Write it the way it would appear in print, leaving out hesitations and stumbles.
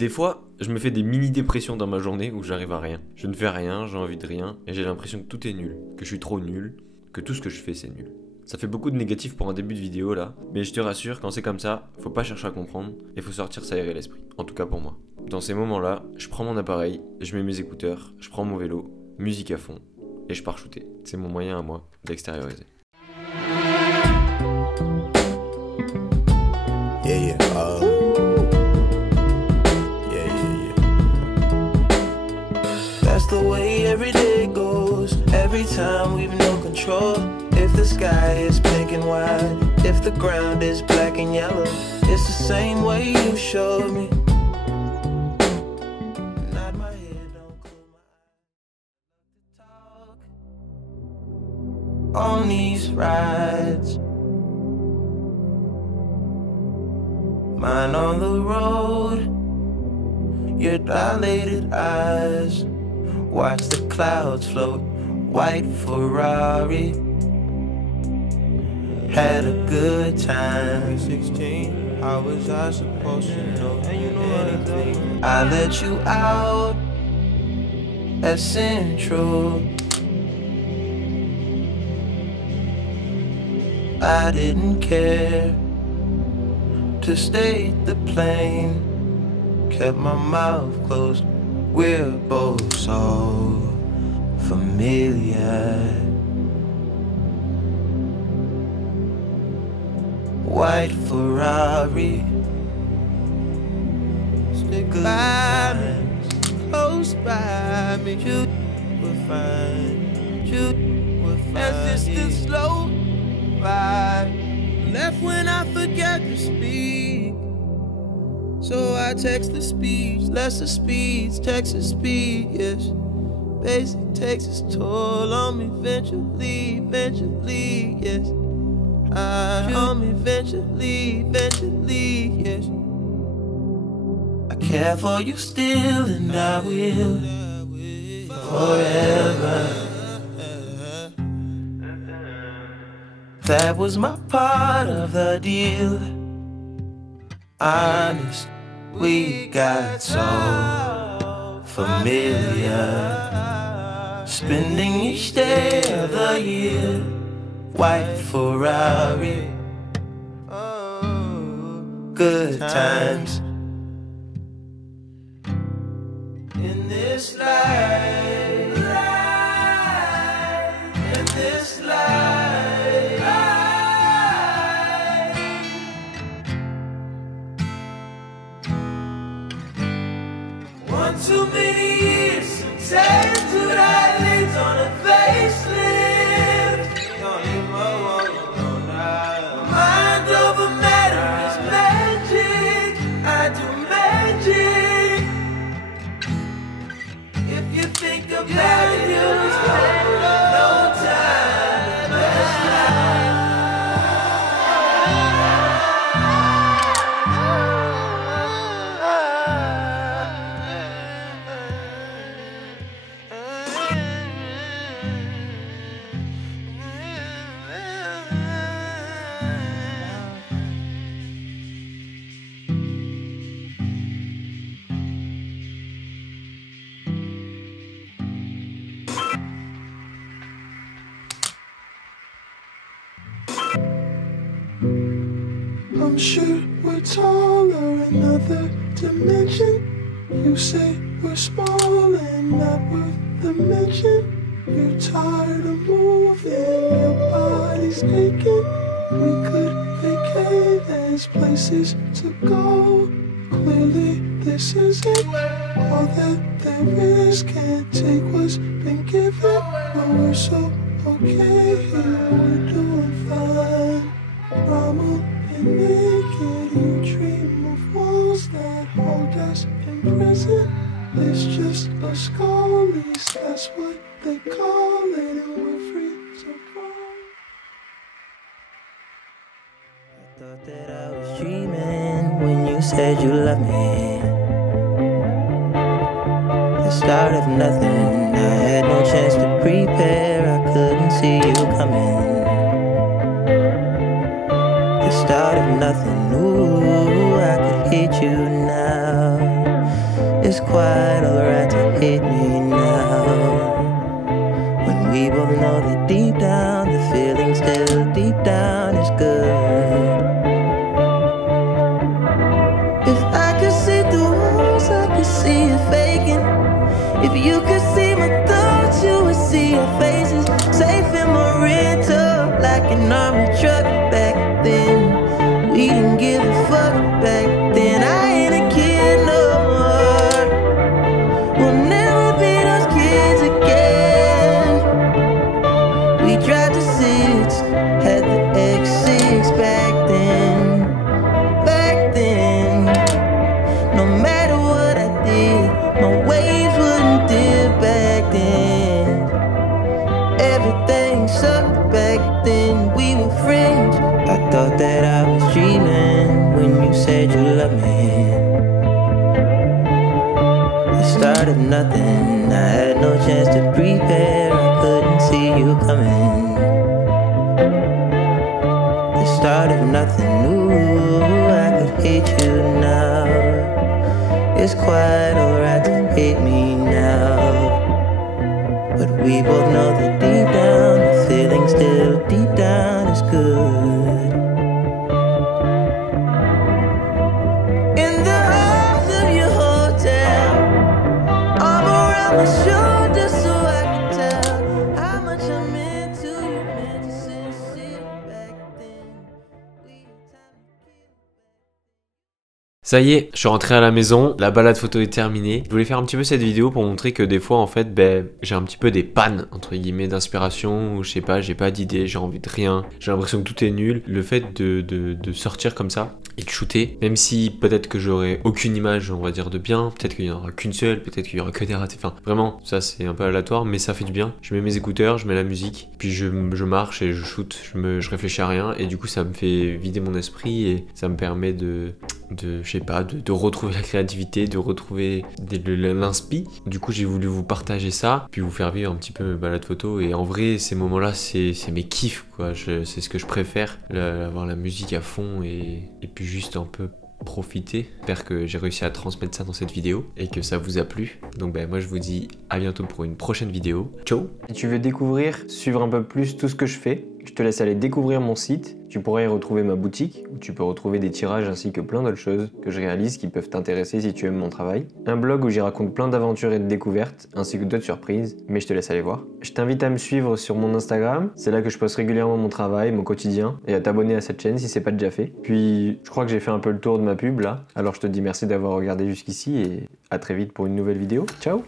Des fois, je me fais des mini-dépressions dans ma journée où j'arrive à rien. Je ne fais rien, j'ai envie de rien, et j'ai l'impression que tout est nul, que je suis trop nul, que tout ce que je fais c'est nul. Ça fait beaucoup de négatif pour un début de vidéo là, mais je te rassure, quand c'est comme ça, faut pas chercher à comprendre, et faut sortir s'aérer l'esprit. En tout cas pour moi. Dans ces moments-là, je prends mon appareil, je mets mes écouteurs, je prends mon vélo, musique à fond, et je pars shooter. C'est mon moyen à moi d'extérioriser. Yeah. That's the way every day goes. Every time we've no control. If the sky is pink and white, if the ground is black and yellow, it's the same way you showed me. Nod my head, don't close my eyes. Talk on these rides. Mine on the road. Your dilated eyes. Watch the clouds float, white Ferrari. Had a good time. 16, how was I supposed to know anything? I let you out at Central. I didn't care to stay the plane. Kept my mouth closed. We're both so familiar. White Ferrari. Stick by me, close by me. You will find, you will find. As just a slow vibe. Left when I forget to speak. So I text the speech, lesser speeds, Texas speed, yes. Basic takes its toll on me eventually, yes. On me eventually, yes. I care for you still and I will forever. That was my part of the deal. Honest, we got so familiar. Spending each day of the year. White Ferrari. Good times. In this life. In this life. Too many years tattooed eyelids on a facelift. Mind over matter is magic. I do magic. If you think about it, you'll spend no time in this life. I'm sure we're taller, another dimension. You say we're small and not worth the mention. You're tired of moving, your body's aching. We could vacate, there's places to go. Clearly this isn't all that there is. Can't take what's been given, but we're so okay here, we're doing fine. Mama and naked, you dream of walls that hold us in prison. It's just a skull lease, that's what they call it, and we're free to roam. I thought that I was dreaming when you said you loved me. The start of nothing, I had no chance to prepare, I couldn't see you coming. The start of nothing, ooh, I could hit you now. It's quite alright to hate me now, when we both know that deep down the feeling still deep down is good. If I could see through walls, I could see you faking. If you could see my thoughts, you would see your faces. Safe in my rental, like an army truck back then. We didn't give a fuck back then. I ain't a kid no more. We'll never be those kids again. We tried to six, had the X6 back then. Back then, no matter what I did, my waves wouldn't dip back then. Everything sucked back then. We were friends. I thought that I was dreaming when you said you loved me. The start of nothing, I had no chance to prepare. I couldn't see you coming. The start of nothing, ooh, I could hate you now. It's quite alright to hate me now, but we both know that deep down the feeling still deep down is good. In the halls of your hotel, arm around my shoulder so I can tell how much I meant to you, meant to sit back then. We had time to kill. Ça y est, je suis rentré à la maison, la balade photo est terminée. Je voulais faire un petit peu cette vidéo pour montrer que des fois en fait j'ai un petit peu des pannes entre guillemets d'inspiration, ou je sais pas, j'ai pas d'idée, j'ai envie de rien, j'ai l'impression que tout est nul. Le fait de sortir comme ça et de shooter, même si peut-être que j'aurai aucune image on va dire de bien, peut-être qu'il y en aura qu'une seule, peut-être qu'il y aura que des ratés, enfin vraiment ça c'est un peu aléatoire mais ça fait du bien. Je mets mes écouteurs, je mets la musique, puis je marche et je shoot, je réfléchis à rien et du coup ça me fait vider mon esprit et ça me permet de je sais pas, de retrouver la créativité, de retrouver l'inspi. Du coup j'ai voulu vous partager ça, puis vous faire vivre un petit peu mes balades photo. Et en vrai ces moments là c'est mes kiffs quoi, c'est ce que je préfère, avoir la musique à fond et puis juste un peu profiter. J'espère que j'ai réussi à transmettre ça dans cette vidéo et que ça vous a plu. Donc moi je vous dis à bientôt pour une prochaine vidéo. Ciao. Si tu veux découvrir, suivre un peu plus tout ce que je fais, je te laisse aller découvrir mon site. Tu pourras y retrouver ma boutique où tu peux retrouver des tirages ainsi que plein d'autres choses que je réalise qui peuvent t'intéresser si tu aimes mon travail. Un blog où j'y raconte plein d'aventures et de découvertes ainsi que d'autres surprises, mais je te laisse aller voir. Je t'invite à me suivre sur mon Instagram, c'est là que je poste régulièrement mon travail, mon quotidien, et à t'abonner à cette chaîne si c'est pas déjà fait. Puis je crois que j'ai fait un peu le tour de ma pub là, alors je te dis merci d'avoir regardé jusqu'ici et à très vite pour une nouvelle vidéo. Ciao.